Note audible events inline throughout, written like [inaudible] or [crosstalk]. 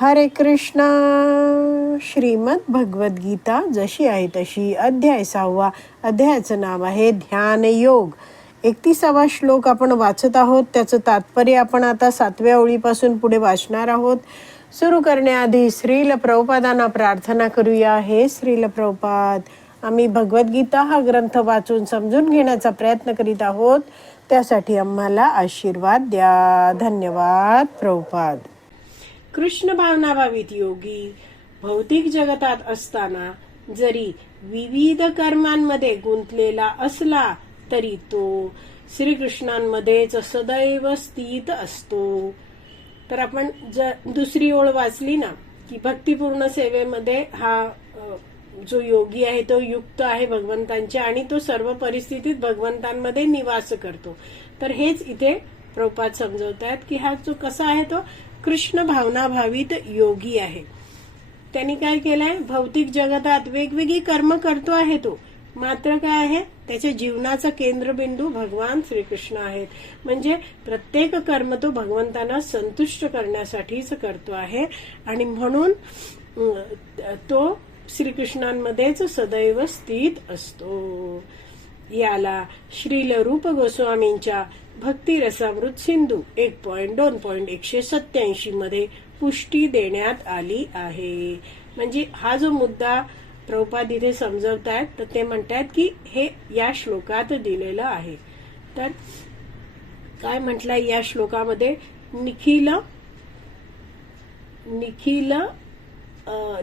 हरे कृष्णा। श्रीमद भगवद्गीता जशी आहे तशी अध्याय सहावा. अध्यायाचं नाव आहे ध्यान योग. एकतीसावा श्लोक आपण वाचत आहोत. त्याचं तात्पर्य आपण आता सातव्या ओळीपासून पुढे वाचणार आहोत. सुरू करण्याआधी श्रील प्रभुपादांना प्रार्थना करूया. हे श्रील प्रभुपाद आम्ही भगवद्गीता हा ग्रंथ वाचून समजून घेण्याचा प्रयत्न करीत आहोत. त्यासाठी आम्हाला आशीर्वाद द्या. धन्यवाद प्रभुपाद. कृष्ण भावनाभावित योगी भौतिक जगतात असताना जरी विविध कर्मांमध्ये गुंतलेला असला तरी तो श्रीकृष्णांमध्येच सदैव स्थित असतो. तर आपण दुसरी ओळ वाचली ना की भक्तिपूर्ण सेवेमध्ये हा जो योगी आहे तो युक्त आहे भगवंतांच्या आणि तो सर्व परिस्थितीत भगवंतांमध्ये निवास करतो. तर हेच इथे प्रपात समजवत आहेत की हा जो कसा आहे तो कृष्ण भावनाभावित योगी आहे. त्यांनी काय केलंय? भौतिक जगतात वेगवेगळी कर्म करतो आहे तो. मात्र काय आहे? त्याच्या जीवनाचा केंद्रबिंदू भगवान श्रीकृष्ण आहेत. म्हणजे प्रत्येक कर्म तो भगवंतांना संतुष्ट करण्यासाठीच करतो आहे. आणि म्हणून तो श्रीकृष्णांमध्येच सदैव स्थित असतो. याला श्रील रूप गोस्वामींच्या भक्ती रसामृत सिंधू एक पॉइंट दोन पॉइंट एकशे सत्याऐंशी मध्ये पुष्टी देण्यात आली आहे. म्हणजे हा जो मुद्दा प्रभुपाद इथे समजवत आहेत तर ते म्हणतात की हे या श्लोकात दिलेलं आहे. तर काय म्हटलंय या श्लोकामध्ये? निखिल निखिल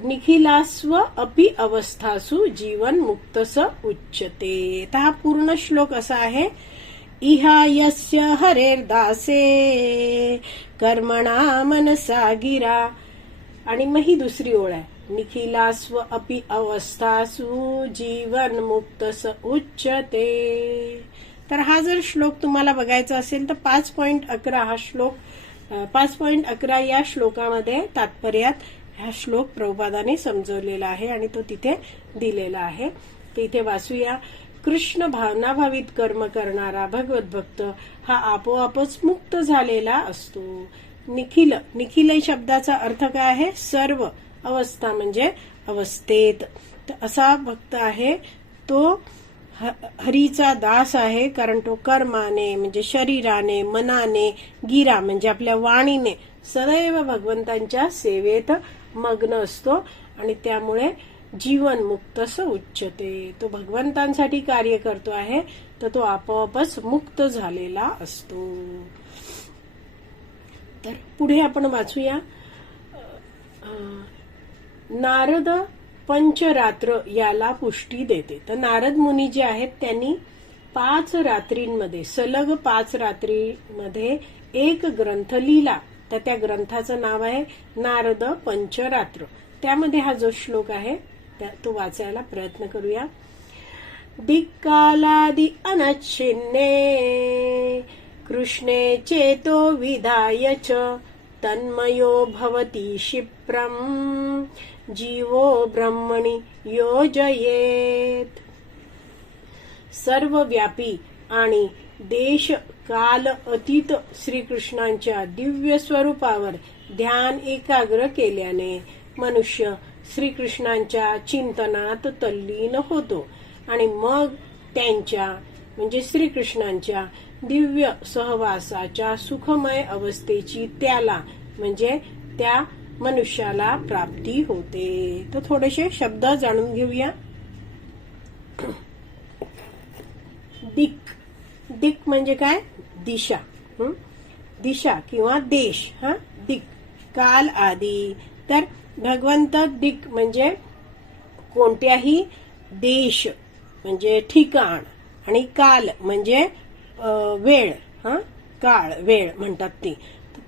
निखिलास्व अपि अवस्थासु जीवन मुक्तस उच्यते. तर हा पूर्ण श्लोक असा आहे. इहा यस्य हरेर्दासे। कर्मणा मनसा गिरा। आणि मग ही दुसरी ओळ आहे. निखिलास्व अपि अवस्थासु जीवन मुक्त स उच्चते तर हा जर श्लोक तुम्हाला बघायचा असेल तर पाच पॉइंट अकरा हा श्लोक पाच पॉइंट अकरा या श्लोकामध्ये तात्पर्यात हा श्लोक प्रभुपादाने समजवलेला आहे आणि तो तिथे दिलेला आहे. ते इथे वाचूया. कृष्ण भावनाभावित कर्म करणारा भगवत भक्त हा आपोआपच मुक्त झालेला असतो. निखिल निखिल शब्दाचा अर्थ काय आहे? सर्व अवस्था म्हणजे अवस्थेत. तर असा भक्त आहे तो ह- हरीचा दास आहे कारण तो कर्माने म्हणजे शरीराने मनाने गिरा म्हणजे आपल्या वाणीने सदैव भगवंतांच्या सेवेत मग्न असतो. आणि त्यामुळे जीवन स उच्चते तो भगवंतांसाठी कार्य करतो आहे तर तो आपोआपच मुक्त झालेला असतो. तर पुढे आपण वाचूया. नारद पंचरात्र याला पुष्टी देते. तर नारद मुनी जे आहेत त्यांनी पाच रात्रींमध्ये सलग पाच रात्रीमध्ये एक ग्रंथ लिहिला. तर त्या ग्रंथाचं नाव आहे नारद पंचरात्र. त्यामध्ये हा जो श्लोक आहे तो वाचायला प्रयत्न करूया. दिक्कालादि अनच्छिन्ने कृष्णे चेतो विधाय च तन्मयो भवति क्षिप्रम् जीवो ब्रह्मणि योजयेत. सर्वव्यापी आणि देश काल अतीत श्रीकृष्णांच्या दिव्य स्वरूपावर ध्यान एकाग्र केल्याने मनुष्य श्रीकृष्णांच्या चिंतनात तल्लीन होतो. आणि मग त्यांच्या म्हणजे श्रीकृष्णांच्या दिव्य सहवासाच्या सुखमय अवस्थेची त्याला म्हणजे त्या मनुष्याला प्राप्ती होते. तर थोडेसे शब्द जाणून घेऊया. दिक. दिक म्हणजे काय? दिशा. दिशा किंवा देश. हा? दिक. काल आदी. तर भगवंत दिक म्हणजे कोणत्याही देश म्हणजे ठिकाण आणि काल म्हणजे वेळ हा? काळ वेळ म्हणतात ती.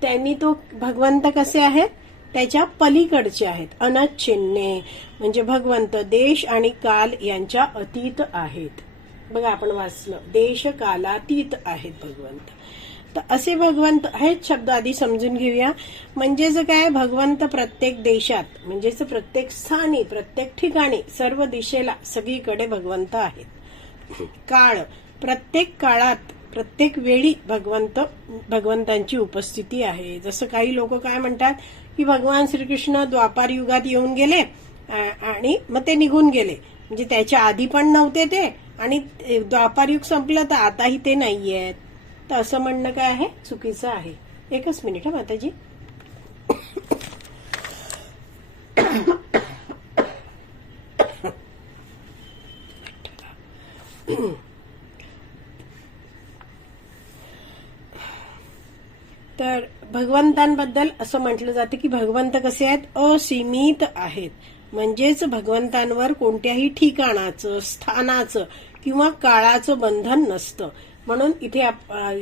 त्यांनी तो भगवंत कसे आहेत? त्याच्या पलीकडचे आहेत. अनचिन्हे म्हणजे भगवंत देश आणि काल यांच्या अतीत आहेत. बघा आपण वाचलं. देश कालातीत आहेत भगवंत. तर असे भगवंत हेच शब्द आधी समजून घेऊया. म्हणजेच काय भगवंत प्रत्येक देशात म्हणजेच प्रत्येक स्थानी प्रत्येक ठिकाणी सर्व दिशेला सगळीकडे भगवंत आहेत. काळ प्रत्येक काळात प्रत्येक वेळी भगवंत भगवंतांची उपस्थिती आहे. जसं काही लोक काय म्हणतात की भगवान श्रीकृष्ण द्वापार युगात येऊन गेले आणि मग ते निघून गेले. म्हणजे त्याच्या आधी पण नव्हते ते आणि द्वापार युग संपलं तर आताही ते नाहीयेत. तर असं म्हणणं काय आहे? चुकीचं आहे. एकच मिनिट हा माताजी. तर भगवंतांबद्दल असं म्हटलं जातं की भगवंत कसे आहेत? असीमित आहेत. म्हणजेच भगवंतांवर कोणत्याही ठिकाणाचं स्थानाचं किंवा काळाचं बंधन नसतं. म्हणून इथे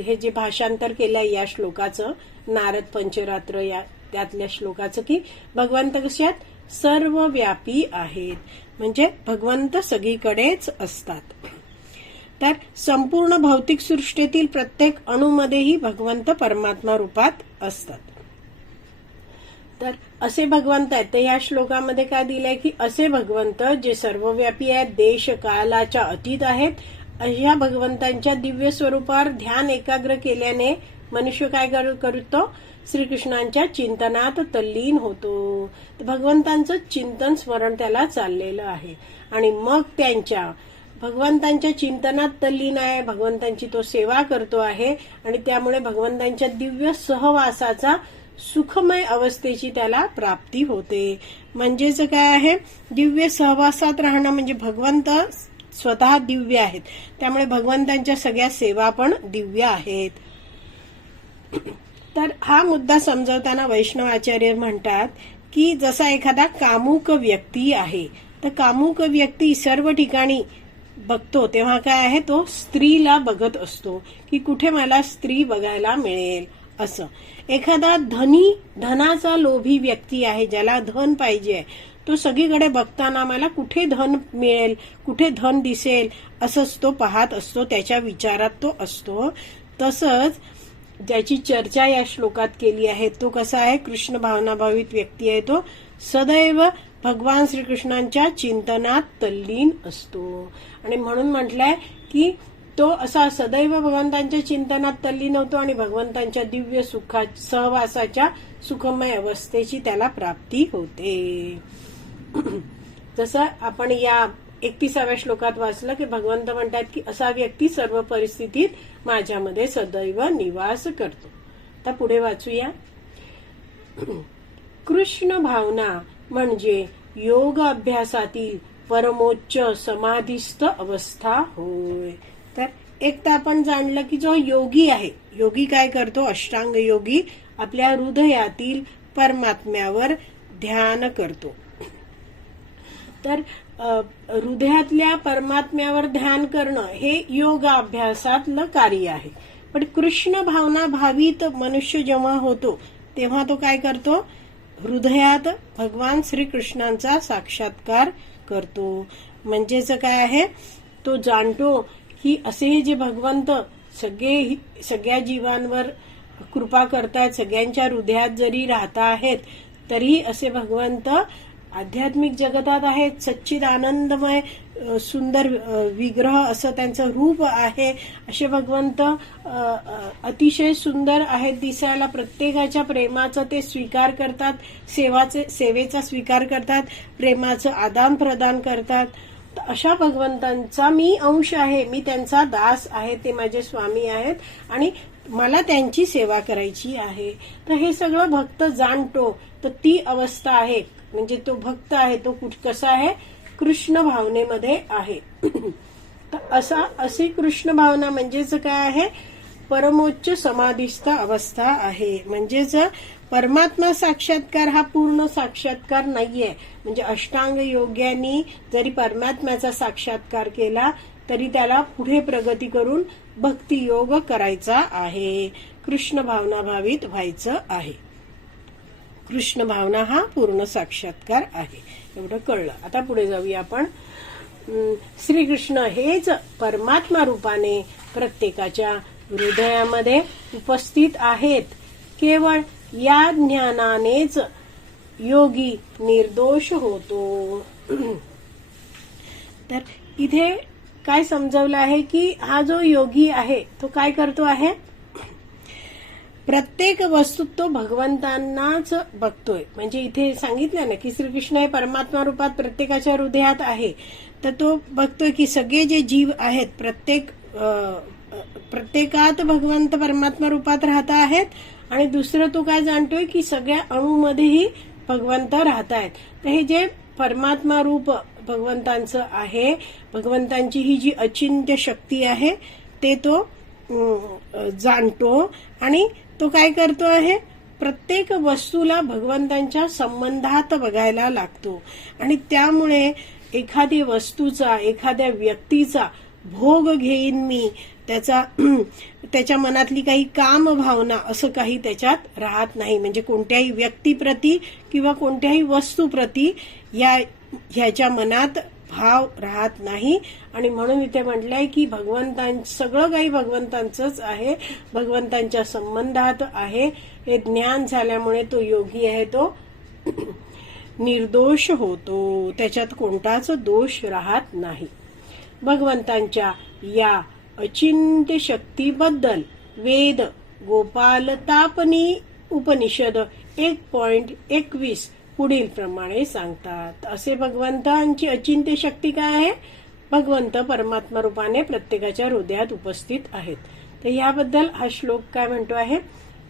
हे जे भाषांतर केलंय या श्लोकाचं नारद पंचरात्र या त्यातल्या श्लोकाचं की भगवंत कशात? सर्व सर्वव्यापी आहेत. म्हणजे भगवंत सगळीकडेच असतात. तर संपूर्ण भौतिक सृष्टीतील प्रत्येक अणूमध्येही भगवंत परमात्मा रूपात असतात. तर असे भगवंत आहेत. तर या श्लोकामध्ये काय दिलंय की असे भगवंत जे सर्वव्यापी आहेत देश कालाच्या अतीत आहेत अशा भगवंतांच्या दिव्य स्वरूपावर ध्यान एकाग्र केल्याने मनुष्य काय कर- करतो? श्रीकृष्णांच्या चिंतनात तल्लीन होतो. भगवंतांचं चिंतन स्मरण त्याला चाललेलं आहे. आणि मग त्यांच्या भगवंतांच्या चिंतनात तल्लीन आहे भगवंतांची तो सेवा करतो आहे आणि त्यामुळे भगवंतांच्या दिव्य सहवासाचा सुखमय अवस्थेची त्याला प्राप्ती होते. म्हणजेच काय आहे? दिव्य सहवासात राहणं म्हणजे भगवंत स्वतः दिव्य आहेत. त्यामुळे भगवंतांच्या सगळ्या सेवा पण दिव्य आहेत. तर हा मुद्दा समजवताना वैष्णवाचार्य म्हणतात की जसा एखादा कामुक व्यक्ती आहे तर कामुक व्यक्ती सर्व ठिकाणी बघतो तेव्हा काय आहे? तो स्त्रीला बघत असतो की कुठे मला स्त्री बघायला मिळेल. असं. एखादा धनी धनाचा लोभी व्यक्ती आहे ज्याला धन पाहिजे तो सगळीकडे बघताना मला कुठे धन मिळेल कुठे धन दिसेल असंच तो पाहत असतो त्याच्या विचारात तो असतो. तसंच ज्याची चर्चा या श्लोकात केली आहे तो कसा आहे? कृष्ण भावनाभावित व्यक्ती आहे तो. सदैव भगवान श्रीकृष्णांच्या चिंतनात तल्लीन असतो. आणि म्हणून म्हटलंय की तो असा सदैव भगवंतांच्या चिंतनात तल्लीन होतो आणि भगवंतांच्या दिव्य सुखा सहवासाच्या सुखमय अवस्थेची त्याला प्राप्ती होते. [clears throat] जसं आपण या एकतीसाव्या श्लोकात वाचलं की भगवंत म्हणतात की असा व्यक्ती सर्व परिस्थितीत माझ्यामध्ये सदैव निवास करतो. आता पुढे वाचूया. [clears throat] कृष्ण भावना म्हणजे योग अभ्यासातील परमोच्च समाधिस्थ अवस्था होय. तर एक तर आपण जाणलं की जो योगी आहे योगी काय करतो? अष्टांग योगी आपल्या हृदयातील परमात्म्यावर ध्यान करतो. तर हृदयातल्या परमात्म्यावर ध्यान करणं हे योगाभ्यासातलं कार्य आहे. पण कृष्ण भावना भावित मनुष्य जेव्हा होतो तेव्हा तो काय करतो? हृदयात भगवान श्रीकृष्णांचा साक्षात्कार करतो. म्हणजेच काय आहे? तो जाणतो की असे हे जे भगवंत सगळे सगळ्या जीवांवर कृपा करतात सगळ्यांच्या हृदयात जरी राहता आहेत तरी असे भगवंत आध्यात्मिक जगतात आहेत. सच्चिद आनंदमय सुंदर विग्रह असं त्यांचं रूप आहे. असे भगवंत अतिशय सुंदर आहेत दिसायला. प्रत्येकाच्या प्रेमाचं ते स्वीकार करतात. सेवाचे सेवेचा स्वीकार करतात. प्रेमाचं आदान प्रदान करतात. अशा भगवंतांचा मी अंश आहे मी त्यांचा दास आहे ते माझे स्वामी आहेत आणि मला त्यांची सेवा करायची आहे. तर हे सगळं भक्त जाणतो तर ती अवस्था आहे. म्हणजे तो भक्त आहे तो कुठ कसा आहे? कृष्ण भावनेमध्ये आहे. [clears throat] तर असा अशी कृष्ण भावना म्हणजेच काय आहे? परमोच्च समाधिस्थ अवस्था आहे. म्हणजेच परमात्मा साक्षात्कार हा पूर्ण साक्षात्कार नाहीये. म्हणजे अष्टांग योग्यांनी जरी परमात्म्याचा साक्षात्कार केला तरी त्याला पुढे प्रगती करून भक्ती योग करायचा आहे. कृष्ण भावना भावित व्हायचं आहे. कृष्ण भावना हा पूर्ण साक्षात्कार आहे. एवढं कळलं. आता पुढे जाऊया आपण. श्रीकृष्ण हेच परमात्मा रूपाने प्रत्येकाच्या हृदयामध्ये उपस्थित आहेत. केवळ या ज्ञानानेच योगी निर्दोष होतो. तर इथे काय समजवलं आहे की हा जो योगी आहे तो काय करतो आहे? प्रत्येक वस्तूत तो भगवंतांनाच बघतोय. म्हणजे इथे सांगितलं ना की श्रीकृष्ण हे परमात्मा रूपात प्रत्येकाच्या हृदयात आहे. तर तो बघतोय की सगळे जे जीव आहेत प्रत्येक प्रत्येकात भगवंत परमात्मा रूपात राहत आहेत. आणि दुसरं तो काय जाणतोय की सगळ्या अणूमध्येही भगवंत राहत आहेत. तर हे जे परमात्मा रूप भगवंतांचं आहे भगवंतांची ही जी अचिंत्य शक्ती आहे ते तो जाणतो. आणि तो काय करतो आहे? प्रत्येक वस्तूला भगवंतांच्या संबंधात बघायला लागतो. आणि त्यामुळे एखादी वस्तूचा एखाद्या व्यक्तीचा भोग घेईन मी. त्याचा [clears throat] त्याच्या मनातली काही काम भावना असं काही त्याच्यात राहत नाही. म्हणजे कोणत्याही व्यक्तीप्रती किंवा कोणत्याही वस्तूप्रती या ह्याच्या मनात भाव राहत नाही. आणि म्हणून इथे म्हटलंय की भगवंतां सगळं काही भगवंतांचंच आहे. भगवंतांच्या संबंधात आहे. हे ज्ञान झाल्यामुळे तो योगी आहे तो [clears throat] निर्दोष होतो. त्याच्यात कोणताच दोष राहत नाही. भगवंतांच्या या अचिंत्य शक्तीबद्दल वेद गोपालतापनी उपनिषद एक पॉइंट एकवीस पुढील प्रमाणे सांगतात. असे भगवंतांची अचिंत्य शक्ती काय आहे? भगवंत परमात्मा रूपाने प्रत्येकाच्या हृदयात उपस्थित आहेत. तर याबद्दल हा श्लोक काय म्हणतो आहे?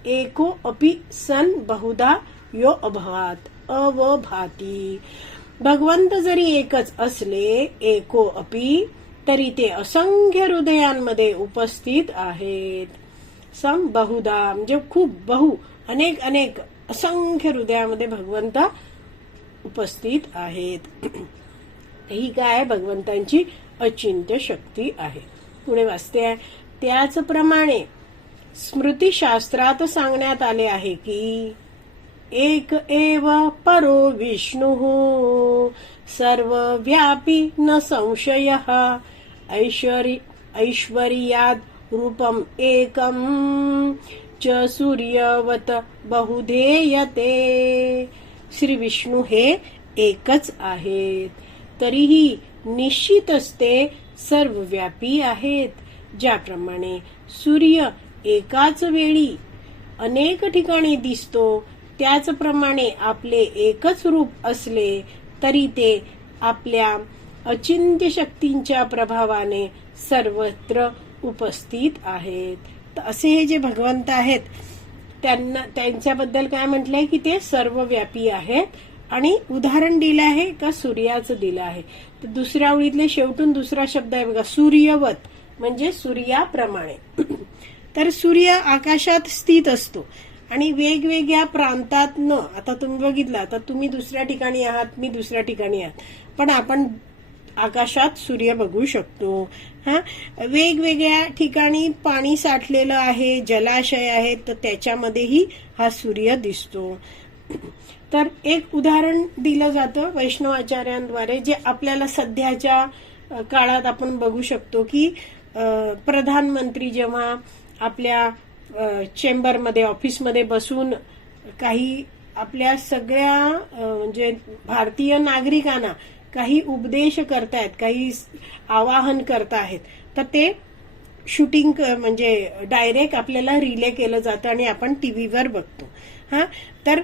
एको अपि सन बहुधा यो अभात अवभाती। भगवंत जरी एकच असले एको अपि तरी ते असंख्य हृदयांमध्ये उपस्थित आहेत. सम बहुधा म्हणजे खूप बहु अनेक अनेक असंख्य हृदयामध्ये भगवंत उपस्थित आहेत. ही काय? भगवंतांची अचिंत्य शक्ती आहे. पुढे वाचते आहे. त्याचप्रमाणे स्मृतीशास्त्रात सांगण्यात आले आहे की एक एव परो विष्णुः। सर्वव्यापी न संशयः। ऐश्वरी ऐश्वर्याद रूपम् एकम। च सूर्यवत बहुधेयते। श्री विष्णू हे एकच आहेत। तरीही निश्चितच ते सर्वव्यापी आहेत। ज्याप्रमाणे सूर्य एकाच वेळी अनेक ठिकाणी दिसतो त्याचप्रमाणे आपले एकच रूप असले तरी ते आपल्या अचिंत्य शक्तींच्या प्रभावाने सर्वत्र उपस्थित आहेत. तर असे हे जे भगवंत आहेत त्यांना त्यांच्याबद्दल काय म्हटलंय की ते सर्वव्यापी आहेत. आणि उदाहरण दिलं आहे का? सूर्याचं दिलं आहे. तर दुसऱ्या ओळीतले शेवटून दुसरा शब्द आहे बघा सूर्यवत म्हणजे सूर्याप्रमाणे. तर सूर्य आकाशात स्थित असतो. आणि वेगवेगळ्या प्रांतातनं आता तुम्ही बघितलं आता तुम्ही दुसऱ्या ठिकाणी आहात मी दुसऱ्या ठिकाणी आहात. पण आपण आकाशात सूर्य बघू शकतो. हा? वेगवेगळ्या ठिकाणी पाणी साठलेलं आहे जलाशय आहेत तर त्याच्यामध्येही हा सूर्य दिसतो. तर एक उदाहरण दिलं जातं वैष्णवाचार्यांद्वारे जे आपल्याला सध्याच्या काळात आपण बघू शकतो की प्रधानमंत्री जेव्हा आपल्या चेंबरमध्ये ऑफिसमध्ये बसून काही आपल्या सगळ्या म्हणजे भारतीय नागरिकांना काही उपदेश करतायत काही आवाहन करतायत तर ते शूटिंग क- म्हणजे डायरेक्ट आपल्याला रिले केलं जातं आणि आपण टीव्हीवर बघतो. हा? तर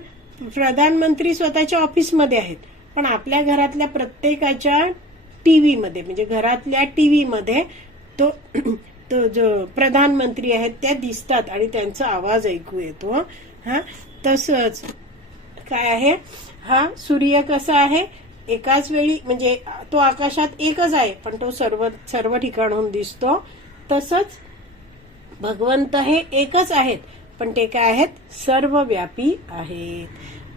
प्रधानमंत्री स्वतःच्या ऑफिसमध्ये आहेत पण आपल्या घरातल्या प्रत्येकाच्या टीव्हीमध्ये म्हणजे घरातल्या टीव्हीमध्ये व्हीमध्ये तो जो प्रधानमंत्री आहेत त्या दिसतात आणि त्यांचा आवाज ऐकू येतो हा तसंच काय आहे? हा सूर्य कसा आहे? एकाच वेळी म्हणजे तो आकाशात एकच आहे पण तो सर्व सर्व ठिकाणहून दिसतो. तसंच भगवंत हे एकच आहेत पण ते काय आहेत? सर्वव्यापी आहेत.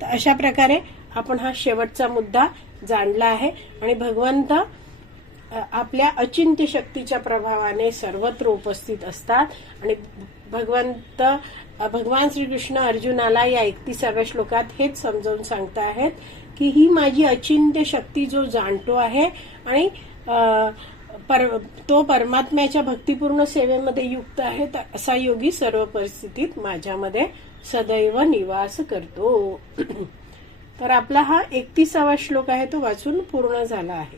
तर अशा प्रकारे आपण हा शेवटचा मुद्दा जाणला आहे आणि भगवंत आपल्या अचिंत्य शक्तीच्या प्रभावाने सर्वत्र उपस्थित असतात. आणि भगवंत भगवान श्रीकृष्ण अर्जुनाला या एकतीसाव्या श्लोकात हेच समजावून सांगता आहेत की ही माझी अचिंत्य शक्ती जो जाणतो आहे आणि पर तो परमात्म्याच्या भक्तिपूर्ण सेवेमध्ये युक्त आहे तर असा योगी सर्व परिस्थितीत माझ्यामध्ये सदैव निवास करतो. [clears throat] तर आपला हा एकतीसावा श्लोक आहे तो वाचून पूर्ण झाला आहे.